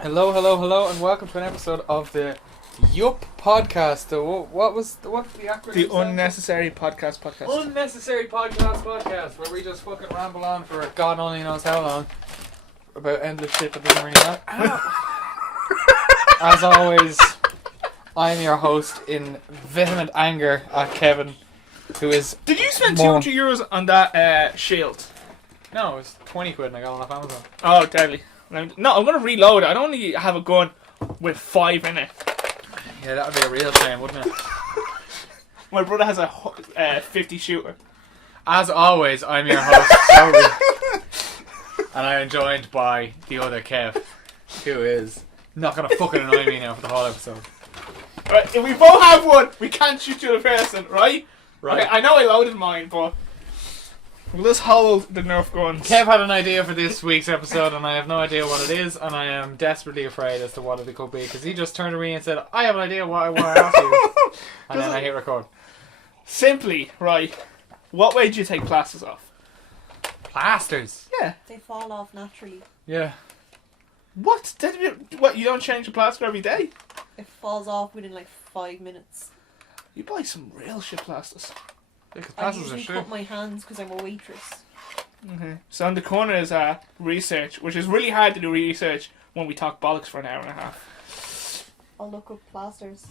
Hello, hello, hello, and welcome to an episode of the Yup podcast. What's the acronym? The Unnecessary Podcast. Unnecessary podcast, where we just fucking ramble on for God only knows how long about endless shit that doesn't really matter. As always, I'm your host in vehement anger at Kevin, who is. Did you spend €200 on that shield? No, it was 20 quid and I got it off Amazon. Oh, deadly. No, I'm going to reload it. I don't only have a gun with 5 in it. Yeah, that would be a real shame, wouldn't it? My brother has a 50 shooter. As always, I'm your host, Toby. And I am joined by the other Kev, who is not going to fucking annoy me now for the whole episode. Right, if we both have one, we can't shoot you in person, right? Right. Okay, I know I loaded mine, but we'll just hold the Nerf guns. Kev had an idea for this week's episode, and I have no idea what it is, and I am desperately afraid as to what it could be, because he just turned to me and said, I have an idea what I want to ask you. And then I hit record. Simply, right, what way do you take plasters off? Plasters? Yeah. They fall off naturally. Yeah. What? What, you don't change the plaster every day? It falls off within like 5 minutes. You buy some real shit plasters. Yeah, 'cause I plasters usually are shit. cut my hands because I'm a waitress. Okay. So on the corner is research, which is really hard to do research when we talk bollocks for an hour and a half. I'll look up plasters.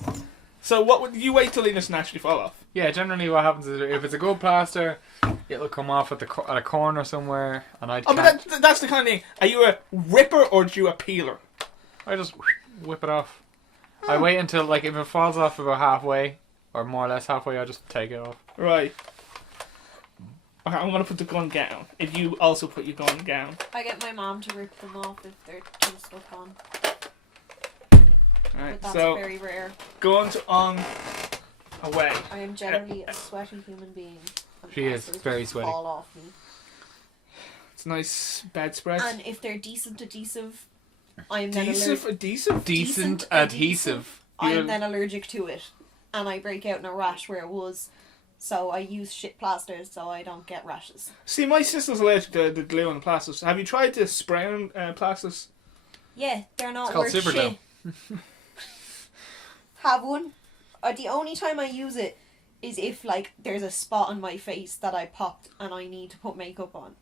So what would you wait till they just naturally fall off? Yeah, generally what happens is if it's a good plaster, it'll come off at a corner somewhere, and I Oh, but that's the kind of thing. Are you a ripper or are you a peeler? I just whip it off. I wait until, like, if it falls off about halfway, or more or less halfway, I just take it off. Right. Okay, I'm gonna put the gun down. If you also put your gun down. I get my mom to rip them off if they're too stuck on. Alright, But that's so very rare. guns on away. I am generally a sweaty human being. And She is plasters very just sweaty. fall off me. It's a nice bedspread. And if they're decent adhesive, I'm then Adhesive? Decent adhesive. I'm then allergic to it. And I break out in a rash where it was. So I use shit plasters so I don't get rashes. See, my sister's allergic to the glue and the plasters. Have you tried to spray on plasters? Yeah, they're not It's called worth super shit. glue. Have one. The only time I use it is if like there's a spot on my face that I popped and I need to put makeup on.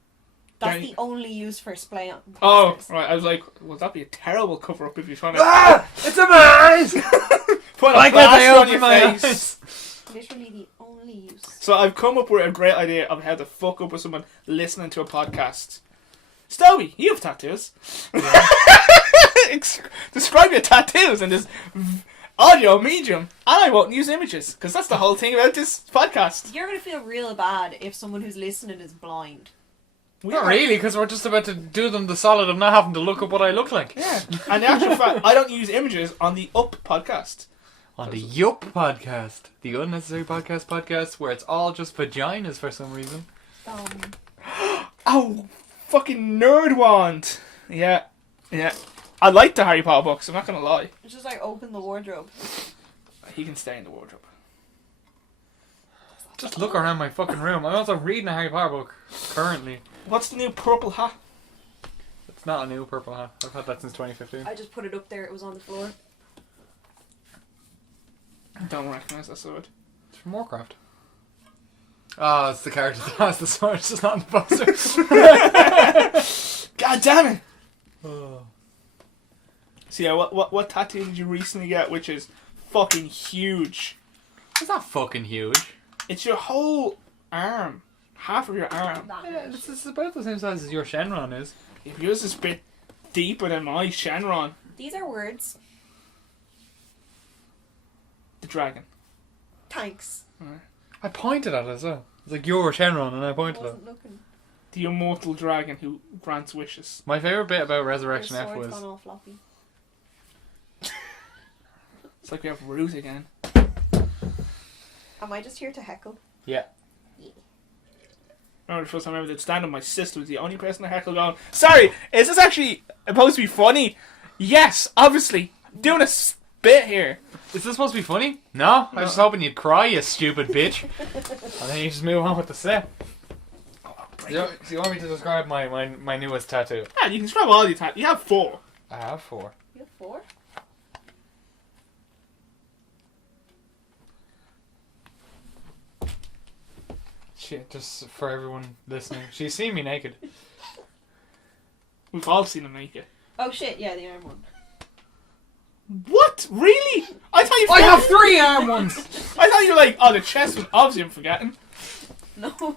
That's the only use for spray on plasters. Oh, right. I was like, well, that'd be a terrible cover up if you're trying to. Ah! It's in my eyes! Put a Why can't I plaster on open your my face. eyes? Literally the only use. So I've come up with a great idea of how to fuck up with someone listening to a podcast. Stowy, you have tattoos. Yeah. Describe your tattoos in this audio medium, and I won't use images because that's the whole thing about this podcast. You're gonna feel real bad if someone who's listening is blind. Not really, because we're just about to do them the solid of not having to look up what I look like. Yeah, and the actual fact, I don't use images on the Up podcast. On the Yup podcast. The Unnecessary podcast where it's all just vaginas for some reason. Oh, fucking nerd wand. Yeah. I like the Harry Potter books, I'm not gonna lie. It's just like open the wardrobe. He can stay in the wardrobe. Just look around my fucking room. I'm also reading a Harry Potter book currently. What's the new purple hat? It's not a new purple hat. I've had that since 2015. I just put it up there, it was on the floor. I don't recognise that sword. It's from Warcraft. Oh, it's the character that has the sword, it's just not in the poster. God damn it! Oh. So yeah, what tattoo did you recently get, which is fucking huge? It's not fucking huge. It's your whole arm. Half of your arm. Yeah, it's about the same size as your Shenron is. If yours is a bit deeper than my Shenron. These are words. The dragon. Thanks. I pointed at it as well. It's like your Shenron and I I pointed at it. wasn't looking. The immortal dragon who grants wishes. My favourite bit about Your Resurrection F sword's was... gone all floppy. It's like we have Root again. Am I just here to heckle? Yeah. I remember the first time I ever did stand-up, my sister was the only person to heckle going, sorry, is this actually supposed to be funny? Yes, obviously. I'm doing a bit here. Is this supposed to be funny? No? I was just hoping you'd cry, you stupid bitch. And then you just move on with the set. So you want me to describe my newest tattoo? Yeah, you can describe all your tattoos. You have 4. I have 4. You have 4? Shit, just for everyone listening. She's seen me naked. We've all seen him naked. Oh shit, yeah, the arm one. What? Really? I thought you. I have 3 arm ones! I thought you were like, oh, the chest one. Obviously, I'm forgetting. No.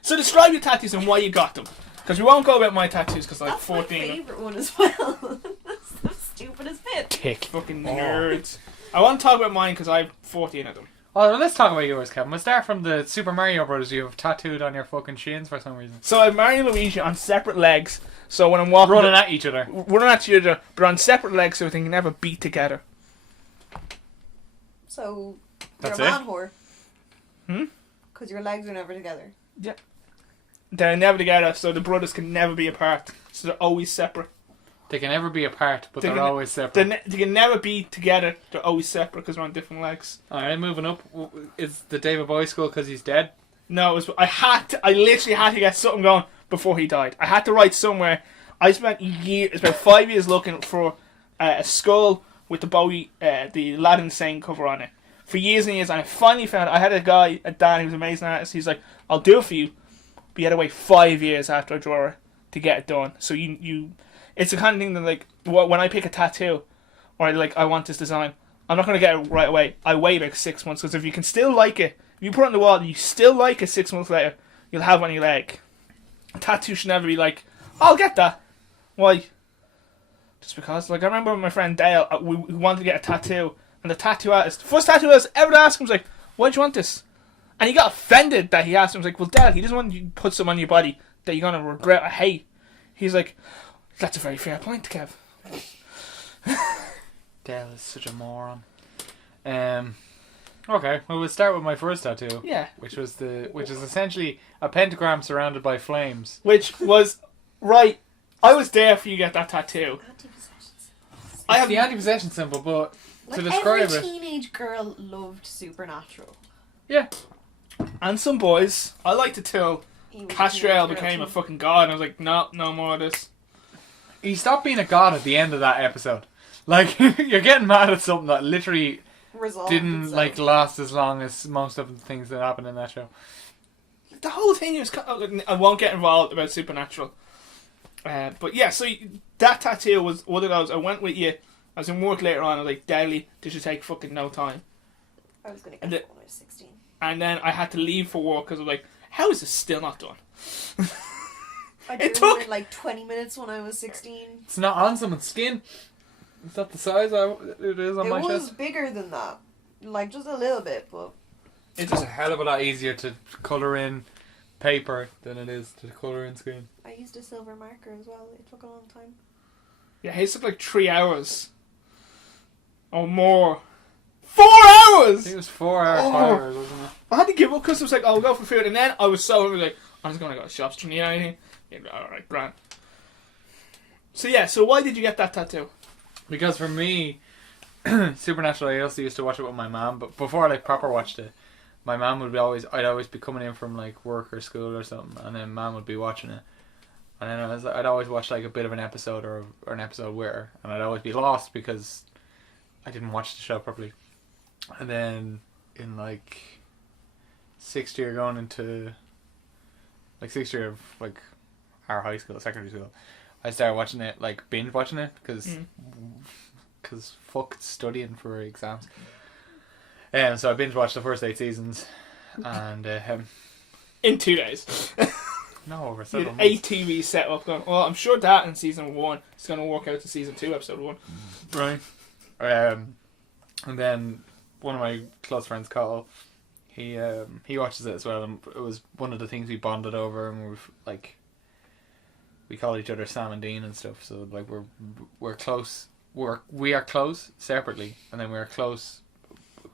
So describe your tattoos and why you got them. Because we won't go about my tattoos because I'm like That's 14. my favourite one as well. That's the stupidest bit. Tick. Fucking nerds. I want to talk about mine because I have 14 of them. Oh, well, let's talk about yours, Kevin. We'll start from the Super Mario Brothers you have tattooed on your fucking shins for some reason. So I have Mario and Luigi on separate legs. So when I'm walking, Running at each other. running at each other, but on separate legs so they can never beat together. So, That's you're a it? man whore. Hmm? Because your legs are never together. They're never together, so the brothers can never be apart. So they're always separate. They can never be apart, but They they're can- always separate. They can never be together. They're always separate because they're on different legs. Alright, moving up. Is the David Bowie school because he's dead? No, it was, I literally had to get something going before he died. I had to write somewhere. I spent about 5 years looking for a skull with the Bowie, the Aladdin Sane cover on it. For years and years, and I finally found it. I had a guy, Dan, he was an amazing artist. He's like, I'll do it for you. But you had to wait 5 years after I draw it to get it done. So it's the kind of thing that, like, when I pick a tattoo, or I want this design, I'm not going to get it right away. I wait like 6 months, because if you can still like it, if you put it on the wall and you still like it 6 months later, you'll have it on your leg. A tattoo should never be like, I'll get that. Why? Just because, like, I remember my friend Dale, we wanted to get a tattoo, and the tattoo artist, first tattoo artist ever to ask him was like, why'd you want this? And he got offended that he asked him. He was like, well, Dale, he doesn't want you to put something on your body that you're going to regret or hate. He's like, that's a very fair point, Kev. Dale is such a moron. Okay, well we'll start with my first tattoo. Yeah. Which is essentially a pentagram surrounded by flames. Which was, right, I was there for you to get that tattoo. Anti-possessions. I have the anti-possession symbol, but Like to describe every it, teenage girl loved Supernatural. yeah, And some boys, I liked it till He was a Castrell teenage girl became a too. fucking god, and I was like, no more of this. he stopped being a god at the end of that episode. Like you're getting mad at something that literally Resolved didn't itself. like last as long as most of the things that happened in that show. The whole thing was kind of, I won't get involved about Supernatural. But yeah, so that tattoo was one of those. I went with you. I was in work later on. I was like, deadly, this should take fucking no time. I was going to And get it when I was 16. And then I had to leave for work because I was like, how is this still not done? I It drew took- it in like 20 minutes when I was 16. It's not on someone's skin. It's not the size it is on It my was chest. bigger than that. Like, just a little bit, but... It's a hell of a lot easier to colour in paper than it is to colour in screen. I used a silver marker as well. It took a long time. Yeah, his took like 3 hours. Or more. 4 hours! I think it was 4 hours, Oh. 5 hours, wasn't it? I had to give up because I was like, I'll go for food. And then I was so like, I'm just going to go to the shops. Do you need anything? Yeah, alright, grand. So yeah, so why did you get that tattoo? Because for me, Supernatural, I also used to watch it with my mom, but before I like proper watched it, my mom would be I'd always be coming in from like work or school or something, and then mom would be watching it, and then I'd always watch like a bit of an episode or an episode with her, and I'd always be lost because I didn't watch the show properly. And then in like sixth year going into like sixth year of like our high school, secondary school, I started watching it, like binge watching it because fuck studying for exams. So I binge watched the first 8 seasons, and In 2 days. no, over You several had months. 8 TV set up going, well, I'm sure that in season 1 is going to work out to season 2, episode 1. Right. And then one of my close friends, Carl, he watches it as well, and it was one of the things we bonded over, and we call each other Sam and Dean and stuff. So like we're close. We are close separately, and then we're close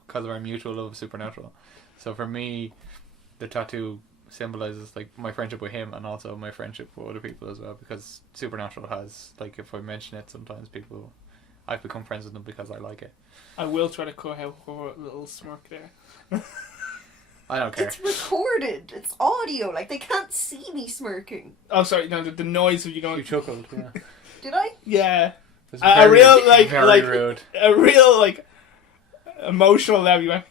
because of our mutual love of Supernatural. So for me, the tattoo symbolizes like my friendship with him and also my friendship with other people as well, because Supernatural has, like, if I mention it, sometimes I've become friends with them because I like it. I will try to cut out her little smirk there. I don't care. It's recorded. It's audio. Like, they can't see me smirking. Oh, sorry. No, the noise of you going. You chuckled. Yeah. Did I? Yeah. It was A real very rude. a real emotional level. You went.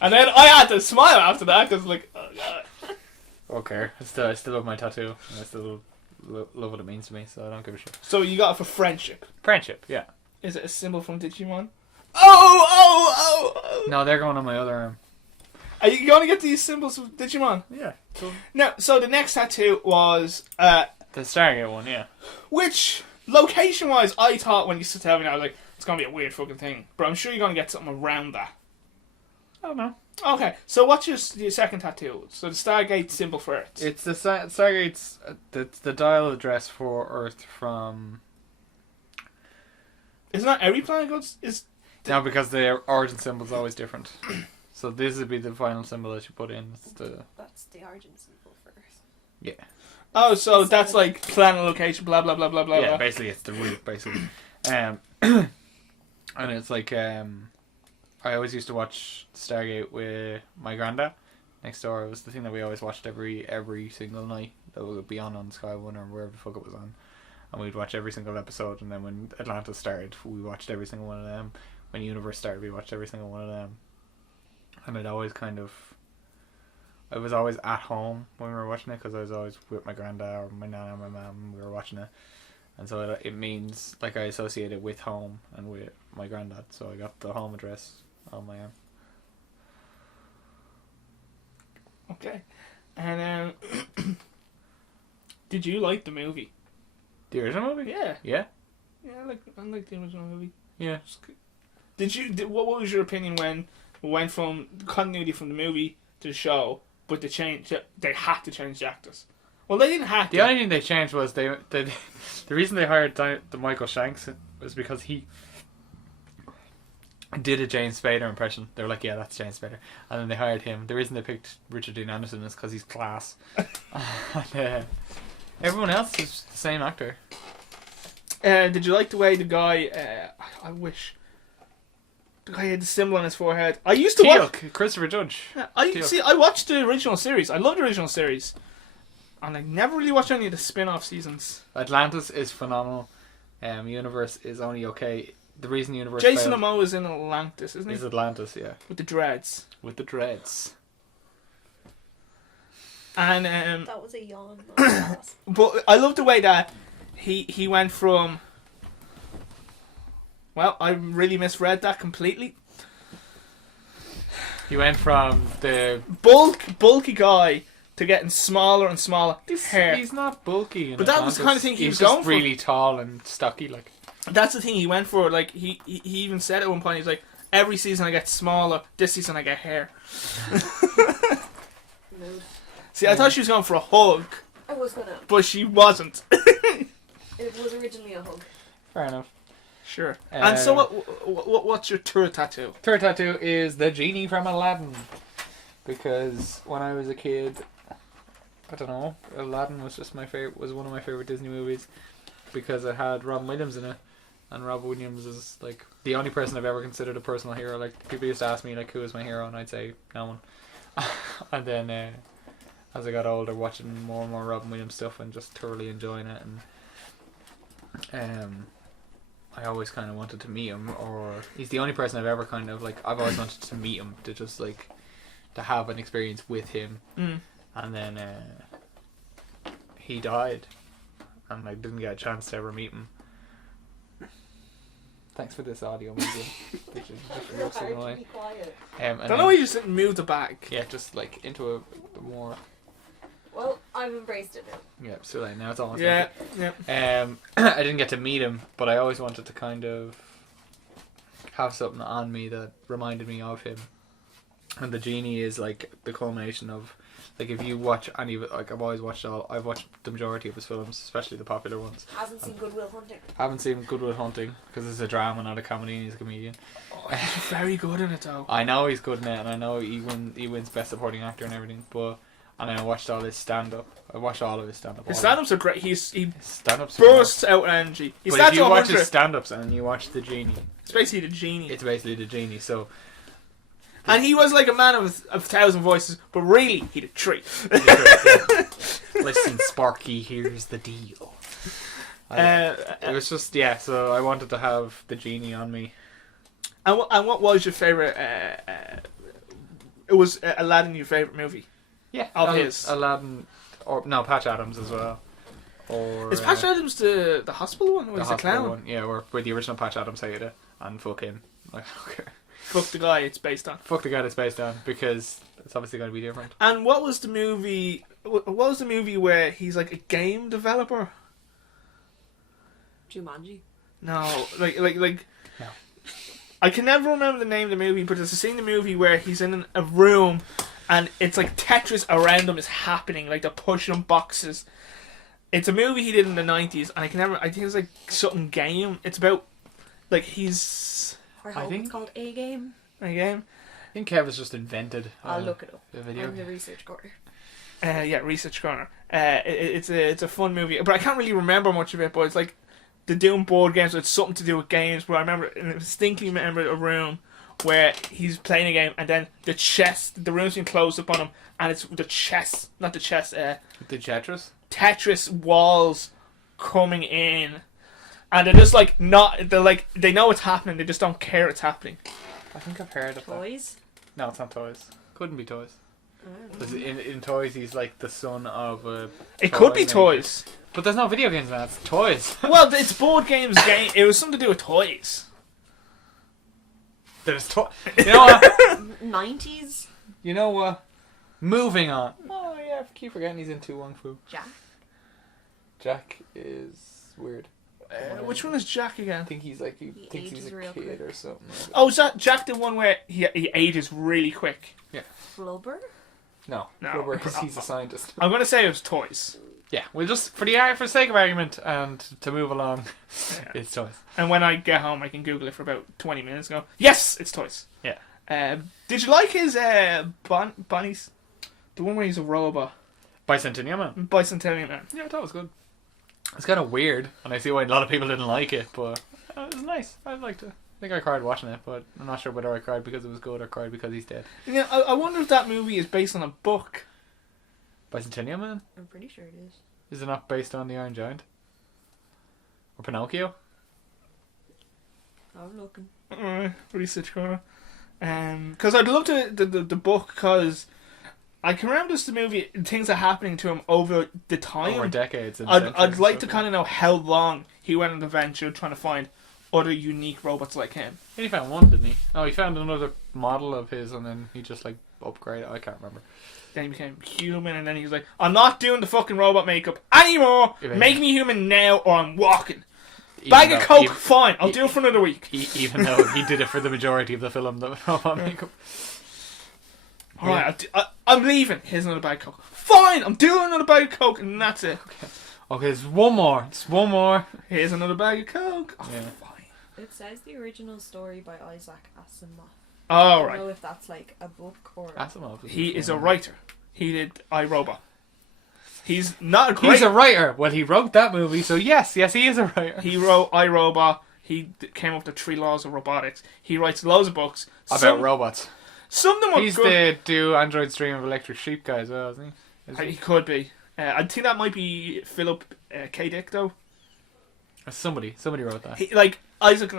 And then I had to smile after that because oh god. Okay. I still love my tattoo. And I still love what it means to me, so I don't give a shit. So you got it for friendship. Friendship, yeah. Is it a symbol from Digimon? Oh! No, they're going on my other arm. Are you going to get these symbols from Digimon? Yeah. Cool. No. So the next tattoo was The Stargate one, yeah. which location-wise I thought when you used to tell me, I was like, it's gonna be a weird fucking thing. But I'm sure you're gonna get something around that. I don't know. Okay, so what's your second tattoo? So the Stargate symbol for Earth. It's the Stargate's the dial address for Earth from. Isn't that every planet goes? No, because the origin symbol is always different. So this would be the final symbol that you put in. That's the origin symbol for Earth. Yeah. Oh, so that's like planet location, blah blah blah blah blah. Yeah, blah. basically it's the root, basically. And it's like I always used to watch Stargate with my granddad next door. It was the thing that we always watched every single night. That would be on Sky One or wherever the fuck it was on. And we'd watch every single episode, and then when Atlantis started, we watched every single one of them. When Universe started, we watched every single one of them. And I was always at home when we were watching it, because I was always with my granddad or my nana or my mum when we were watching it. And so it means, like, I associate it with home and with my granddad. So I got the home address on my arm. Okay. And did you like the movie? The original movie? Yeah. Yeah? Yeah, I like the original movie. Yeah. What was your opinion when we went from continuity from the movie to the show, but they had to change the actors? Well, they didn't have to. The only thing they changed was the reason they hired the Michael Shanks was because he did a James Spader impression. They were like, yeah, that's James Spader. And then they hired him. The reason they picked Richard Dean Anderson is because he's class. And, everyone else is the same actor. Did you like the way the guy... I wish... The guy had the symbol on his forehead. I used to watch... Christopher Judge. I watched the original series. I love the original series. And I never really watched any of the spin-off seasons. Atlantis is phenomenal. Universe is only okay. The reason Universe Jason failed Momoa is in Atlantis, isn't he? is Atlantis, yeah. With the dreads. With the dreads. And That was a yawn. but I love the way that he went from... Well, I really misread that completely. He went from the Bulky guy to getting smaller and smaller. Hair. He's not bulky. But that was the kind of thing he was just going for. really tall and stocky, like. That's the thing he went for. Like he even said at one point, he's like, every season I get smaller. This season I get hair. See, I thought she was going for a hug. I was gonna. But she wasn't. It was originally a hug. Fair enough. Sure. And so what's your third tattoo? Third tattoo is the genie from Aladdin. Because when I was a kid, I don't know, Aladdin was just was one of my favorite Disney movies because it had Robin Williams in it, and Robin Williams is like the only person I've ever considered a personal hero. Like, people used to ask me like, who is my hero, and I'd say no one. And then as I got older, watching more and more Robin Williams stuff and just thoroughly enjoying it, and I always kind of wanted to meet him, or he's the only person I've ever kind of like, I've always wanted to meet him, to just like to have an experience with him. And then he died, and I didn't get a chance to ever meet him. Thanks for this audio medium. Which is just Hard to away. be quiet. I don't know why you just didn't move the bag. Yeah, just like into a more. Well, I've embraced it now. Yeah, so like now it's almost. Yeah, like yeah. I didn't get to meet him, but I always wanted to kind of have something on me that reminded me of him. And the genie is like the culmination of, like, if you watch any of it, like I've watched the majority of his films, especially the popular ones. Hasn't seen Good Will Hunting. Haven't seen Good Will Hunting because it's a drama, not a comedy, and he's a comedian. Oh, he's very good in it though. I know he's good in it, and I know he wins Best Supporting Actor and everything. And I watched all his stand up. I watched all of his stand up. His stand ups are great. He stand-ups bursts out energy. He but starts if you at watch 100. his stand ups and you watch the genie, It's basically the genie. it's basically the genie. So And he was like a man of a thousand voices, but really, he did three. Listen, Sparky, here's the deal. It was just, so I wanted to have the genie on me. And what was your favourite... it was Aladdin your favourite movie? Yeah. Of his? Aladdin, or no, Patch Adams as well. Or Is Patch Adams the hospital one, or the is the hospital clown? one? Yeah, where the original Patch Adams hated it, and fuck him. Like, okay. Fuck the guy it's based on. Fuck the guy that's based on, because it's obviously going to be different. And what was the movie... What was the movie where he's like a game developer? Jumanji. No, like No. I can never remember the name of the movie, but there's a scene in the movie where he's in a room and it's like Tetris around him is happening, like they're pushing boxes. It's a movie he did in the 90s, and I think it's like something game. It's about, like, he's... I think it's called A Game. A game? I think Kevs just invented. I'll look it up. The video. I'm the research corner. Yeah, Research Corner. It's a fun movie, but I can't really remember much of it, but it's like they're doing board games, so it's something to do with games, but I distinctly remember a room where he's playing a game, and then the room's been closed up on him, and it's the chess, not the chess, The Tetris? Tetris walls coming in, and they're just like they know what's happening, they just don't care it's happening. I think I've heard of Toys? that. No, it's not toys. Couldn't be toys. I don't know. 'Cause in toys, he's like the son of a. It could be maker. toys. But there's no video games, man. It's toys. Well, it's board games. It was something to do with toys. There's toys. You know what? 90s? You know what? Moving on. Oh yeah, I keep forgetting he's in Tu Wong Fu. Jack? Jack is weird. Which one is Jack again? I think he's like he thinks he's ages a real kid quick. or something. Oh, is that Jack the one where he ages really quick? Flubber? No, No. Flubber, 'cause he's a scientist. I'm gonna say it was toys. Yeah, we'll just for the sake of argument and to move along, it's toys. And when I get home, I can Google it for about 20 minutes and go, yes, it's toys. Yeah. Did you like his Bonnie's? The one where he's a robot. Bicentennial Man. Bicentennial Man. Yeah, I thought it was good. It's kind of weird, and I see why a lot of people didn't like it, but it was nice. I liked it. I think I cried watching it, but I'm not sure whether I cried because it was good or cried because he's dead. Yeah, I wonder if that movie is based on a book. Bicentennial Man? I'm pretty sure it is. Is it not based on the Iron Giant? Or Pinocchio? I'm looking. Research corner. Because I'd love to the book, because I can remember just the movie, things are happening to him over the time. Over decades. And I'd like to kind of know how long he went on the venture trying to find other unique robots like him. He found one, didn't he? Oh, he found another model of his, and then he just like upgraded. I can't remember. Then he became human, and then he was like, I'm not doing the fucking robot makeup anymore. Make me human now, or I'm walking. Bag of coke, fine. I'll do it for another week. Even though he did it for the majority of the film, the robot makeup. Alright, I'm leaving. Here's another bag of coke. Fine, I'm doing another bag of coke, and that's it. Okay, there's one more. It's one more. Here's another bag of coke. Oh, Yeah. fine. It says the original story by Isaac Asimov. All I don't right. know if that's like a book or... Asimov. He is a writer. He did iRobot. He's not a great... He's a writer. Well, he wrote that movie, so yes, he is a writer. He wrote iRobot. He came up with the 3 laws of robotics. He writes loads of books. About robots. Some of them are He's good. the do Android's Dream of Electric Sheep guy as well, isn't he? Is He he? could be. I think that might be Philip K. Dick, though. Somebody wrote that. He, like Isaac,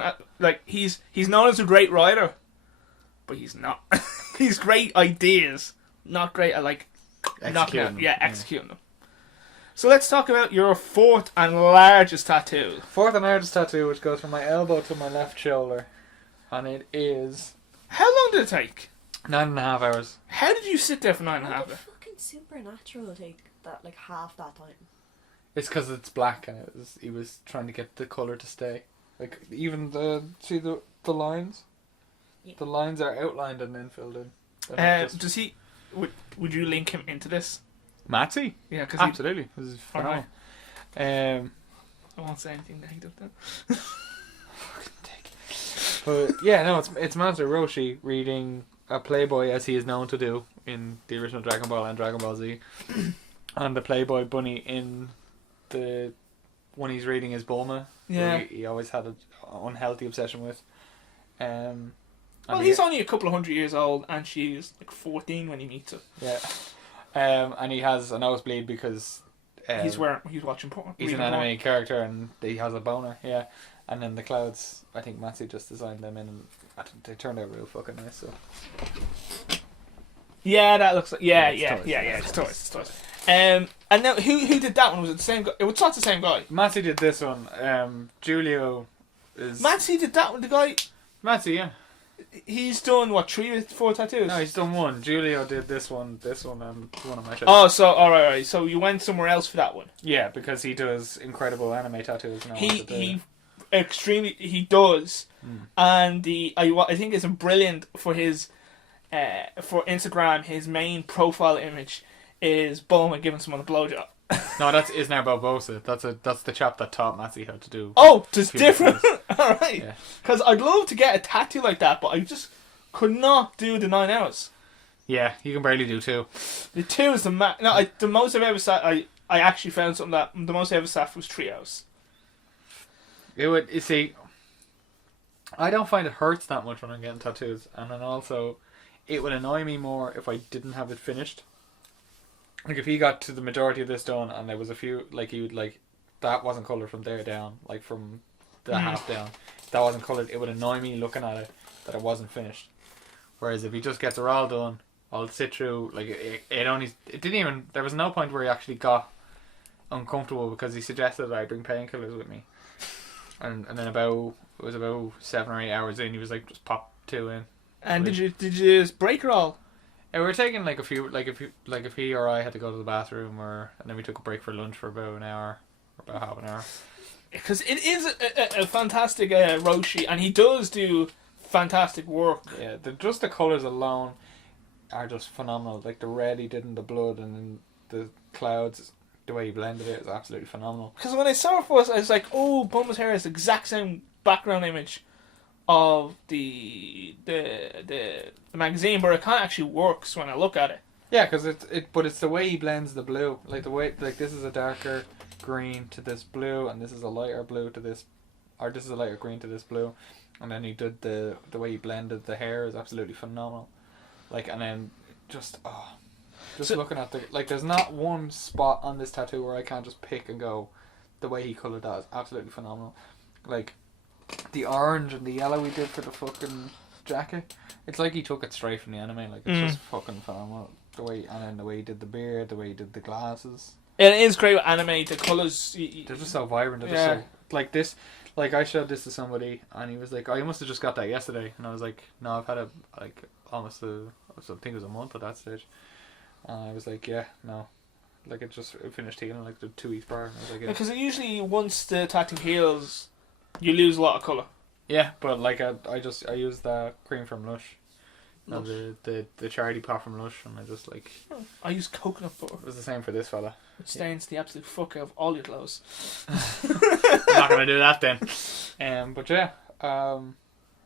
he's known as a great writer, but he's not. He's great ideas, not great at knocking out, executing them. So let's talk about your 4th and largest tattoo. 4th and largest tattoo, which goes from my elbow to my left shoulder, and it is How long did it take? 9.5 hours. How did you sit there for 9.5 How did hours? fucking Supernatural take that like half that time? It's because it's black, and he was trying to get the color to stay. Like even see the lines. Yeah. The lines are outlined and then filled in. They're not just- Does he? Would you link him into this? Matzy? Yeah, because Absolutely. This is Alright. phenomenal. I won't say anything negative then. But yeah, no, it's Master Roshi reading a Playboy as he is known to do in the original Dragon Ball and Dragon Ball Z, and the Playboy bunny in the one he's reading is Bulma. Yeah. Who he always had an unhealthy obsession with. And Well, he's only a couple of 100 years old, and she's like 14 when he meets her. Yeah. And he has a nosebleed because He's watching porn. he's an anime character and he has a boner. Yeah. And then the clouds, I think Matsu just designed them in, and I think they turned out real fucking nice. So. Yeah, that looks like It's toys. It's toys. And now who did that one? Was it the same guy? It was not the same guy. Matsu did this one. Julio is Matsu did that one. The guy. Matsu, yeah. He's done what, 3 or 4 tattoos? No, he's done one. Julio did this one, and one of my shows. Oh, so alright. So you went somewhere else for that one. Yeah, because he does incredible anime tattoos now. He does, and I think it's brilliant for his for Instagram. His main profile image is Bulma giving someone a blowjob. No, that's Isnar Barbosa. That's the chap that taught Matsu how to do. Oh, it's different. All right. Yeah. Because I'd love to get a tattoo like that, but I just could not do the 9 hours. Yeah, you can barely do 2. The 2 is the the most I've ever sat. I actually found something that the most I ever sat was 3 hours. You see, I don't find it hurts that much when I'm getting tattoos, and then also, it would annoy me more if I didn't have it finished. Like if he got to the majority of this done, and there was a few that wasn't coloured from there down, like from the half down, that wasn't coloured. It would annoy me looking at it that it wasn't finished. Whereas if he just gets it all done, I'll sit through there was no point where he actually got uncomfortable because he suggested that I bring painkillers with me. And then it was about 7 or 8 hours in, he was like, just pop 2 in. And did you just break it all? Yeah, we were taking like a few, if he or I had to go to the bathroom, and then we took a break for lunch for about an hour, or about half an hour. Because it is a fantastic Roshi, and he does do fantastic work. Yeah, just the colours alone are just phenomenal. Like the red he did in the blood, and then the clouds, the way he blended it is absolutely phenomenal. Because when I saw it first, I was like, oh, Bulma's hair is the exact same background image of the magazine, but it kind of actually works when I look at it. Yeah, because it's the way he blends the blue. Like the way, like this is a darker green to this blue, and this is a lighter blue to this, or this is a lighter green to this blue, and then he did the way he blended the hair is absolutely phenomenal. Like, and then just looking at there's not one spot on this tattoo where I can't just pick and go, the way he coloured that is absolutely phenomenal. Like, the orange and the yellow he did for the fucking jacket, it's like he took it straight from the anime. Like, it's just fucking phenomenal. The way he did the beard, the way he did the glasses. It is great with anime. The colours, they're just so vibrant. They're just so, like this. Like, I showed this to somebody, and he was like, "Oh, you must have just got that yesterday." And I was like, "No, I've had it like almost I think it was a month at that stage." And I was like, "Yeah, no." Like, it finished healing like the 2 weeks prior. I was like, yeah. Because usually once the tattoo heals, you lose a lot of colour. Yeah, but like I used the cream from Lush. No, the charity pot from Lush, and I just like... I use coconut butter. It was the same for this fella. It stains the absolute fuck out of all your clothes. I'm not going to do that then. But yeah, and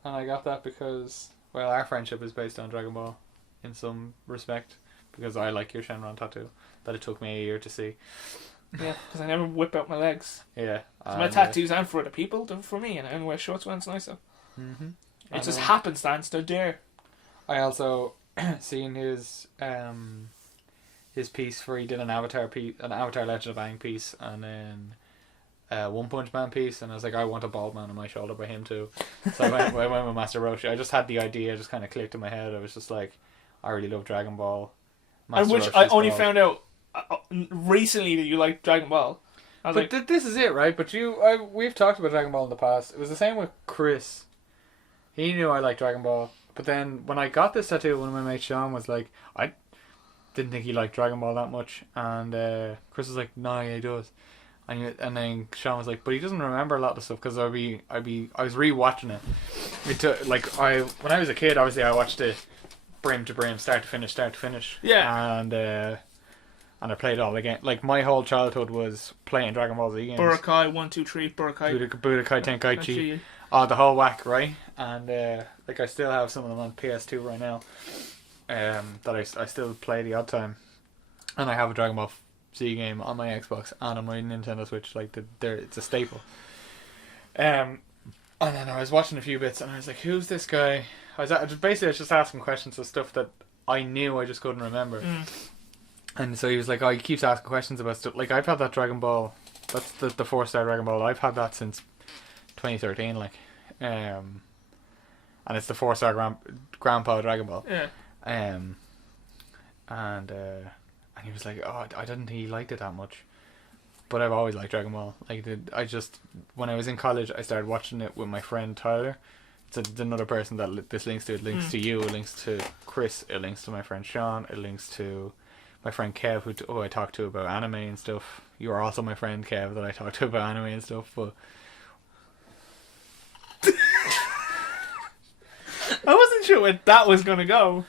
I got that because, well, our friendship is based on Dragon Ball in some respect, because I like your Shenron tattoo that it took me a year to see. Yeah, because I never whip out my legs. Yeah. So my tattoos aren't for other people, they're for me, and I only wear shorts when it's nicer. Mm-hmm. It just happenstance, they're there. I also seen his piece where he did an Avatar Legend of Aang piece, and then One Punch Man piece, and I was like, I want a bald man on my shoulder by him too. So I went with Master Roshi. I just had the idea, just kind of clicked in my head. I was just like, I really love Dragon Ball. And which I only found out recently that you like Dragon Ball. I was but this is it, right? But we've talked about Dragon Ball in the past. It was the same with Chris. He knew I liked Dragon Ball. But then when I got this tattoo, one of my mates, Sean, was like, I didn't think he liked Dragon Ball that much. And Chris was like, no, yeah, he does. And then Sean was like, but he doesn't remember a lot of stuff, because I was rewatching it. When I was a kid, obviously I watched it brim to brim, start to finish. Yeah. And I played it all again. Like, my whole childhood was playing Dragon Ball Z games. Budokai 1, 2, 3, Budokai. Budokai Tenkaichi. Oh, the whole whack, right? And I still have some of them on PS2 right now. That I still play the odd time. And I have a Dragon Ball Z game on my Xbox and on my Nintendo Switch. Like, it's a staple. And then I was watching a few bits, and I was like, "Who's this guy?" I was just asking questions of stuff that I knew, I just couldn't remember. And so he was like, "Oh, he keeps asking questions about stuff. Like I've had that Dragon Ball. That's the 4-star Dragon Ball. I've had that since 2013. Like, and it's the 4-star Grandpa Dragon Ball. Yeah. And he was like, "Oh, I didn't think he liked it that much." But I've always liked Dragon Ball. Like, when I was in college, I started watching it with my friend Tyler. It's another person that this links to. It links to you. It links to Chris. It links to my friend Sean. It links to my friend Kev, who I talk to about anime and stuff. You are also my friend Kev that I talk to about anime and stuff. But I wasn't sure where that was gonna go.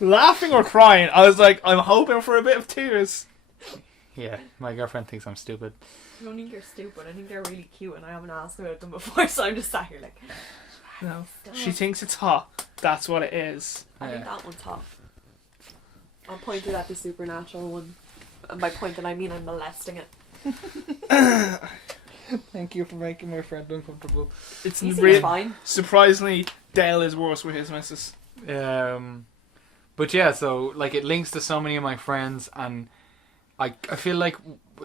Laughing or crying? I was like, I'm hoping for a bit of tears. yeah, my girlfriend thinks I'm stupid. I don't think they're stupid. I think they're really cute, and I haven't asked about them before, so I'm just sat here like. No, Stop. she thinks it's hot. That's what it is. I think that one's hot. I pointed at the supernatural one, and by pointing I mean I'm molesting it. Thank you for making my friend uncomfortable. It's He seems really fine. surprisingly Dale is worse with his missus. But yeah, so like it links to so many of my friends, and I feel like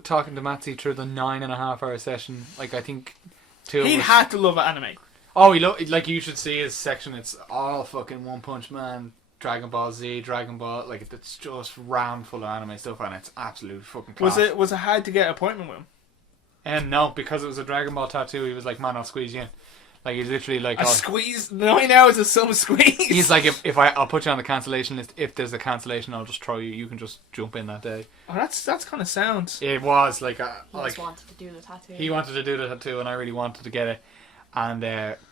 talking to Matzy through the 9.5-hour session, like I think He had to love anime. Oh, like you should see his section. It's all fucking One Punch Man, Dragon Ball Z, Dragon Ball. Like it's just rammed full of anime stuff, and it's absolute fucking class. Was it hard to get an appointment with him? And no, because it was a Dragon Ball tattoo, he was like, "Man, I'll squeeze you in." Like he's literally like, a squeeze. 9 hours of some squeeze. He's like, if I'll put you on the cancellation list. If there's a cancellation, I'll just throw you. You can just jump in that day. Oh, that's kind of sound. It was like He just wanted to do the tattoo. He wanted to do the tattoo, and I really wanted to get it. And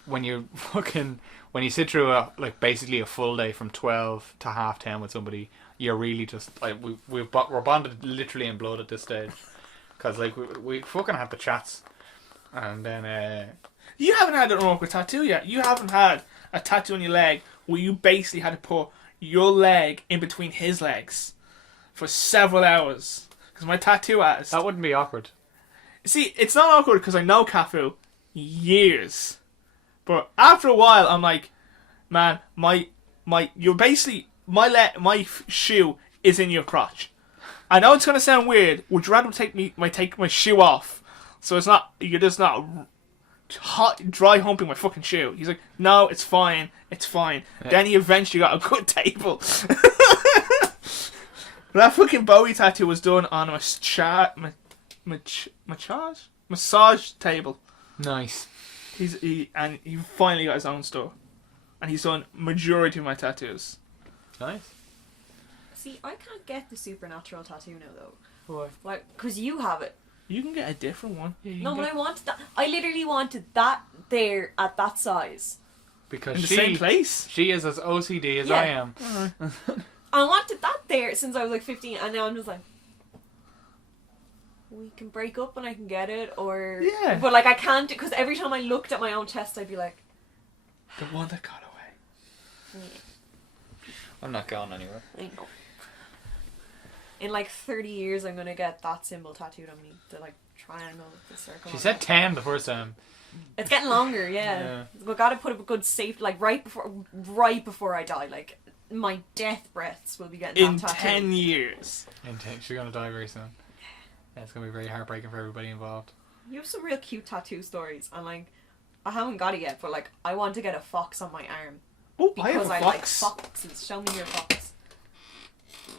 when you sit through basically a full day from 12 to 10:30 with somebody, you're really just like we're bonded literally in blood at this stage, because like we fucking have the chats, and then You haven't had an awkward tattoo yet. You haven't had a tattoo on your leg where you basically had to put your leg in between his legs for several hours. Because my tattoo artist... That wouldn't be awkward. See, it's not awkward because I know Cafu years. But after a while, I'm like, man, you're basically... My shoe is in your crotch. I know it's going to sound weird. Would you rather take my shoe off? So it's not... You're just not... dry humping my fucking shoe. He's like, no, it's fine. Yeah. Then he eventually got a good table. That fucking Bowie tattoo was done on a massage table. Nice. He finally got his own store, and he's done majority of my tattoos. Nice. See, I can't get the supernatural tattoo now though. Why? Like, because you have it. You can get a different one. Yeah, No, but I wanted that. I literally wanted that there at that size. Because In the same place. She is as OCD as Yeah. I am. I wanted that there since I was like 15, and now I'm just like, we can break up and I can get it, or Yeah. But like I can't, because every time I looked at my own chest, I'd be like, The one that got away. I'm not going anywhere. I know. In like 30 years, I'm gonna get that symbol tattooed on me, the like triangle, the circle. She said 10 the first time. It's getting longer, yeah. We gotta put up a good safe, like right before I die, like my death breaths will be getting In that tattoo. 10 years. She's gonna die very soon. Yeah, it's gonna be very heartbreaking for everybody involved. You have some real cute tattoo stories, and like I haven't got it yet, but like I want to get a fox on my arm Oh, I because have a I like fox. foxes. Show me your fox.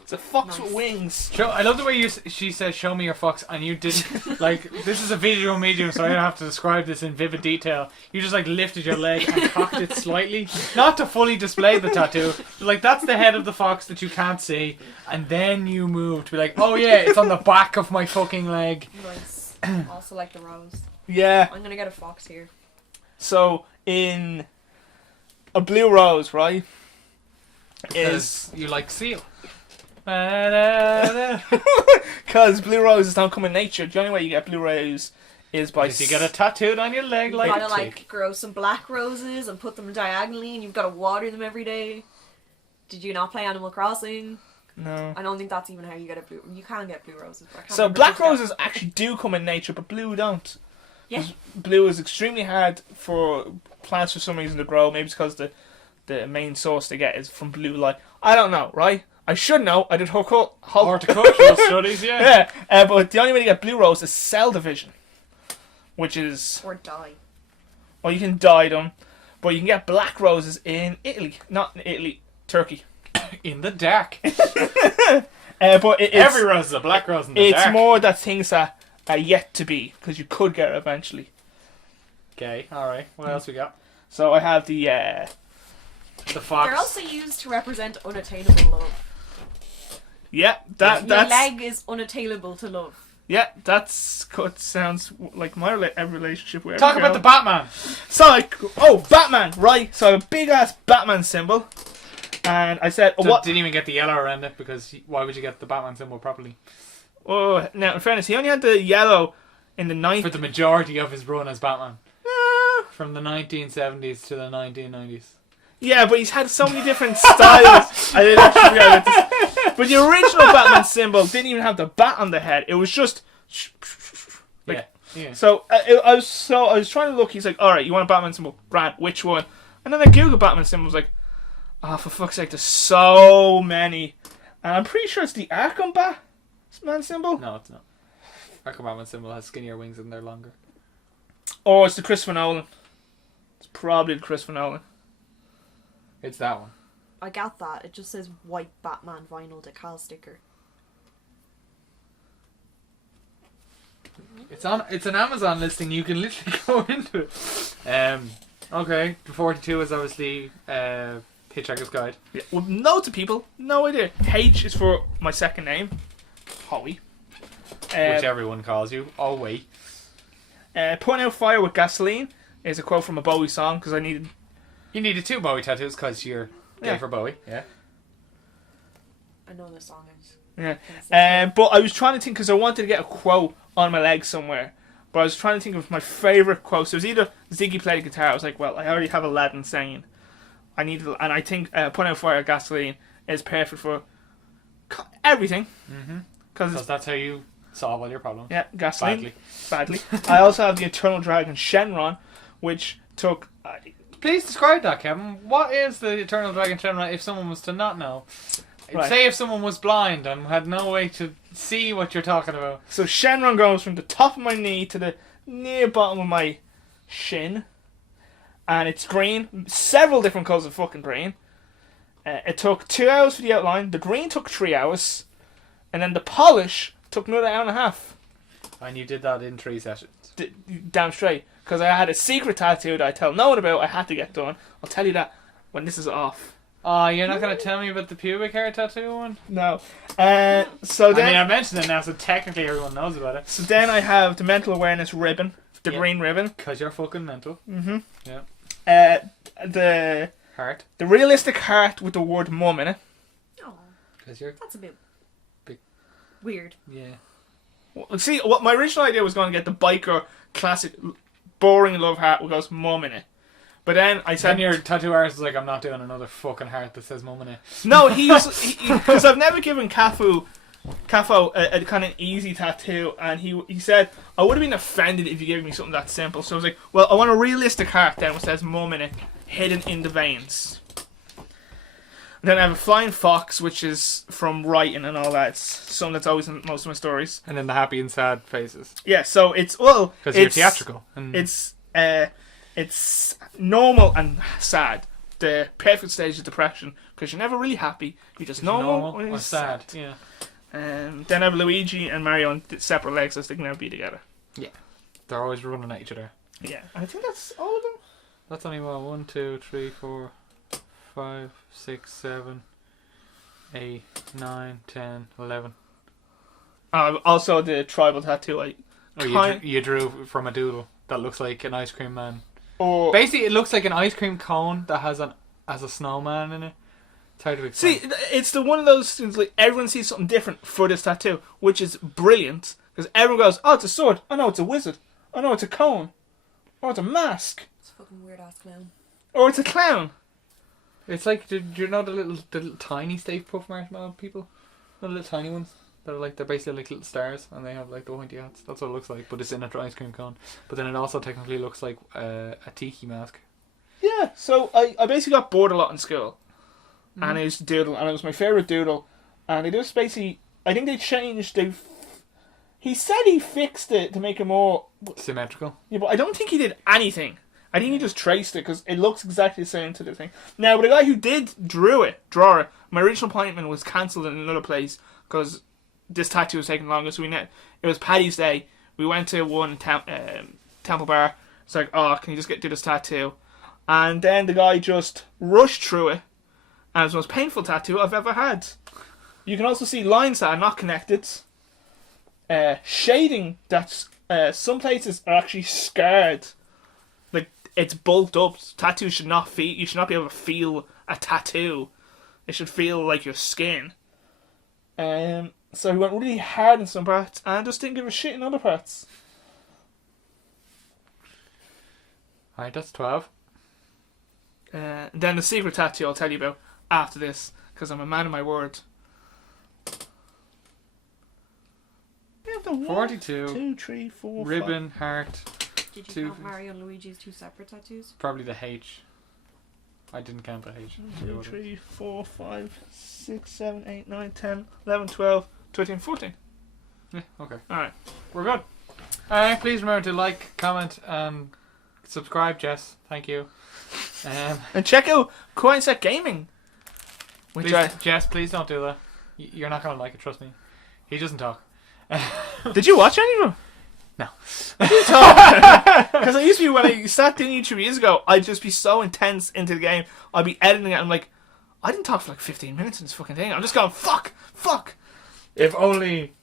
It's a fox Nice. with wings. I love the way she said, "Show me your fox," and you didn't like. This is a visual medium, so I don't have to describe this in vivid detail. You just like lifted your leg and cocked it slightly, not to fully display the tattoo. But, like that's the head of the fox that you can't see, and then you moved to be like, "Oh yeah, it's on the back of my fucking leg." Nice. Also like the rose. Yeah. I'm gonna get a fox here. So in a blue rose, right? Is you like seal? Because blue roses don't come in nature. The only way you get blue rose is by If you get it tattooed on your leg, You like gotta a like tick. grow some black roses and put them diagonally, and you've gotta water them every day. Did you not play Animal Crossing? No. I don't think that's even how you get a blue. You can get blue roses. But I can't So remember black if you get- roses actually do come in nature, but blue don't. Yeah. Blue is extremely hard for plants for some reason to grow. Maybe it's because the main source they get is from blue light. I don't know, right? I should know. I did Horticultural studies, yeah. Yeah, but the only way to get blue rose is cell division, which is... Or dye. Or you can dye them, but you can get black roses in Italy. Not in Italy, Turkey. In the dark. But Every rose is a black rose in the dark. It's more that things that are yet to be, because you could get it eventually. Okay, alright. What else we got? So I have the fox. They're also used to represent unattainable love. Yeah, Your that's leg is unattainable to love. yeah, sounds like my relationship with Talk every about girl. the Batman. So Batman, right? So a big ass Batman symbol, and I said, So what? didn't even get the yellow around it because why would you get the Batman symbol properly? Oh, now in fairness, he only had the yellow in the For the majority of his run as Batman. From the 1970s to the 1990s. Yeah, but he's had so many different styles. I didn't actually forget about this. But the original Batman symbol didn't even have the bat on the head. It was just like, Yeah. So I was trying to look. He's like, all right, you want a Batman symbol? Right, which one? And then I googled Batman symbols. Like, oh, for fuck's sake, there's so many. And I'm pretty sure it's the Arkham Batman symbol. No, it's not. Arkham Batman symbol has skinnier wings and they're longer. Oh, it's the Christopher Nolan. It's probably the Christopher Nolan. It's that one. I got that. It just says white Batman vinyl decal sticker. It's an Amazon listing. You can literally go into it. Okay. The 42 is obviously Hitchhiker's Guide. Yeah, well, loads of people, no idea. H is for my second name, Howie. Which everyone calls you. Oh wait. Putting out fire with gasoline is a quote from a Bowie song because I needed. You needed 2 Bowie tattoos because you're gay for Bowie. Yeah. I know the song is. Yeah. But I was trying to think because I wanted to get a quote on my leg somewhere. But I was trying to think of my favourite quotes. It was either Ziggy played guitar. I was like, well, I already have Aladdin saying. And I think putting out fire with gasoline is perfect for everything. Because that's how you solve all your problems. Yeah, gasoline. Badly. I also have the Eternal Dragon Shenron, which took. Please describe that, Kevin. What is the Eternal Dragon Shenron if someone was to not know? Right. Say if someone was blind and had no way to see what you're talking about. So Shenron goes from the top of my knee to the near bottom of my shin. And it's green. Several different colours of fucking green. It took 2 hours for the outline. The green took 3 hours. And then the polish took another hour and a half. And you did that in 3 sessions. Damn straight. Because I had a secret tattoo that I tell no one about. I had to get done. I'll tell you that when this is off. Oh, you're not going to tell me about the pubic hair tattoo one? No. So then, I mentioned it now, so technically everyone knows about it. So then I have the mental awareness ribbon. The green ribbon. Because you're fucking mental. Mm-hmm. Yeah. The Heart. The realistic heart with the word mum in it. Oh. Because you're... That's a bit... big. Weird. Yeah. Well, see, what my original idea was going to get the biker classic boring love heart with goes mum in it. But then I said... Then your tattoo artist was like, I'm not doing another fucking heart that says mum in it. No, because I've never given Cafo a kind of easy tattoo, and he said, I would have been offended if you gave me something that simple. So I was like, well, I want a realistic heart then which says mum in it, hidden in the veins. And then I have a flying fox, which is from writing and all that. It's something that's always in most of my stories. And then the happy and sad faces. Yeah, so it's, well... Because you're theatrical. And It's normal and sad. The perfect stage of depression, because you're never really happy. You're just normal when or you're sad. Yeah. Then I have Luigi and Mario on separate legs, so they can never be together. Yeah. They're always running at each other. Yeah, I think that's all of them. That's only what, 1, 2, 3, 4, 5, 6, 7, 8, 9, 10, 11. Also the tribal tattoo. You drew from a doodle that looks like an ice cream man. Or Basically, it looks like an ice cream cone that has a snowman in it. It's hard to explain. see, it's the one of those things like everyone sees something different for this tattoo, which is brilliant because everyone goes, "Oh, it's a sword. Oh no, it's a wizard. Oh no, it's a cone. Oh, it's a mask. It's a fucking weird ass clown. Or it's a clown." It's like, do you know the little tiny Stay Puft Marshmallow people? The little tiny ones They're basically like little stars, and they have like the pointy hats. That's what it looks like, but it's in an ice cream cone. But then it also technically looks like a tiki mask. Yeah, so I basically got bored a lot in school. And I used to doodle, and it was my favourite doodle. And they just basically, I think they changed, he said he fixed it to make it more symmetrical. Yeah, but I don't think he did anything. I think he just traced it, because it looks exactly the same to the thing. Now, the guy who did draw it, my original appointment was cancelled in another place, because this tattoo was taking longer, so it was Paddy's Day. We went to one Temple Bar. It's like, oh, can you just do this tattoo? And then the guy just rushed through it, and it was the most painful tattoo I've ever had. You can also see lines that are not connected. Shading that's some places are actually scarred. Like, it's bulked up. Tattoos should not feel. You should not be able to feel a tattoo. It should feel like your skin. So he went really hard in some parts and just didn't give a shit in other parts. Alright, that's 12. Then the secret tattoo I'll tell you about after this, because I'm a man of my word. 42. 2, 3, 4, Ribbon, 5. heart. Did you Two. count Mario and Luigi's 2 separate tattoos? Probably the H. I didn't count the H. 2, 3, 4, 5, 6, 7, 8, 9, 10, 11, 12, 13, 14. Yeah, okay. Alright. We're good. Please remember to like, comment, and subscribe, Jess. Thank you. And check out Coin Set Gaming. Which Please, Jess, please don't do that. You're not going to like it, trust me. He doesn't talk. Did you watch any of them? No. Because I used to be, when I sat doing YouTube years ago, I'd just be so intense into the game. I'd be editing it, and I'm like, I didn't talk for like 15 minutes in this fucking thing. I'm just going, fuck. If only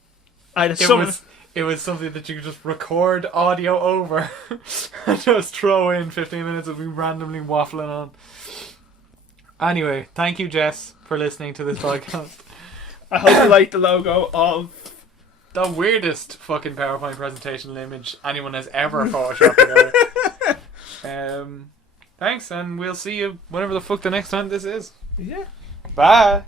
it was something that you could just record audio over and just throw in 15 minutes of me randomly waffling on. Anyway, thank you, Jess, for listening to this podcast. I hope you like the logo of the weirdest fucking PowerPoint presentation image anyone has ever photoshopped together. Thanks, and we'll see you whenever the fuck the next time this is. Yeah. Bye.